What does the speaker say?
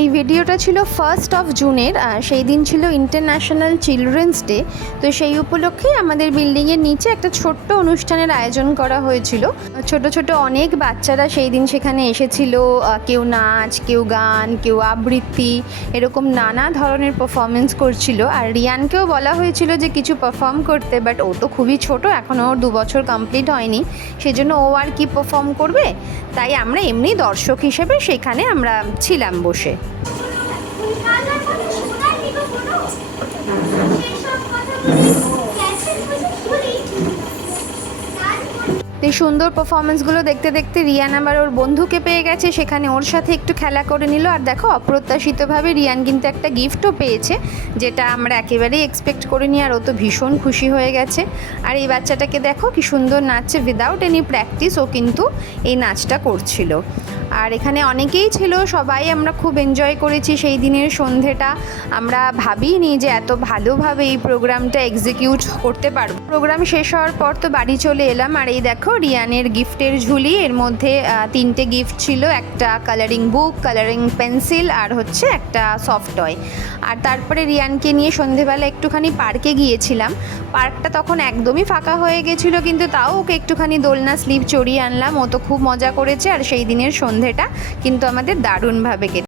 এই ভিডিওটা ছিল 1 জুনের, সেই দিন ছিল ইন্টারন্যাশনাল চিলড্রেন্স ডে। তো সেই উপলক্ষে আমাদের বিল্ডিংয়ের নিচে একটা ছোট্ট অনুষ্ঠানের আয়োজন করা হয়েছিল। ছোট ছোট অনেক বাচ্চারা সেই দিন সেখানে এসেছিল। কেউ নাচ, কেউ গান, কেউ আবৃত্তি, এরকম নানা ধরনের পারফরমেন্স করছিল। আর রিয়ানকেও বলা হয়েছিল যে কিছু পারফর্ম করতে, বাট ও তো খুবই ছোট, এখনও ওর 2 বছর কমপ্লিট হয়নি, সেজন্য ও আর কি পারফর্ম করবে। তাই আমরা এমনি দর্শক হিসেবে সেখানে আমরা ছিলাম বসে। এই সুন্দর পারফরমেন্সগুলো দেখতে দেখতে রিয়ান আবার ওর বন্ধুকে পেয়ে গেছে, সেখানে ওর সাথে একটু খেলা করে নিল। আর দেখো, অপ্রত্যাশিতভাবে রিয়ান কিন্তু একটা গিফটও পেয়েছে, যেটা আমরা একেবারেই এক্সপেক্ট করিনি। আর ও তো ভীষণ খুশি হয়ে গেছে। আর এই বাচ্চাটাকে দেখো কি সুন্দর নাচছে, উইদাউট এনি প্র্যাকটিস ও কিন্তু এই নাচটা করছিল। আর এখানে অনেকেই ছিল, সবাই আমরা খুব এনজয় করেছি সেই দিনের সন্ধেটা। আমরা ভাবিনি যে এত ভালোভাবে এই প্রোগ্রামটা এক্সিকিউট করতে পারবো। প্রোগ্রাম শেষ হওয়ার পর তো বাড়ি চলে এলাম। আর এই দেখো রিয়ানের গিফটের ঝুলি, এর মধ্যে 3টে গিফট ছিল, একটা কালারিং বুক, কালারিং পেন্সিল আর হচ্ছে একটা সফট টয়। আর তারপরে রিয়ানকে নিয়ে সন্ধেবেলা একটুখানি পার্কে গিয়েছিলাম। পার্কটা তখন একদমই ফাঁকা হয়ে গেছিলো, কিন্তু তাও ওকে একটুখানি দোলনা স্লিপ চড়িয়ে আনলাম। ও তো খুব মজা করেছে। আর সেই দিনের সন্ধেটা কিন্তু আমাদের দারুণভাবে কেটেছে।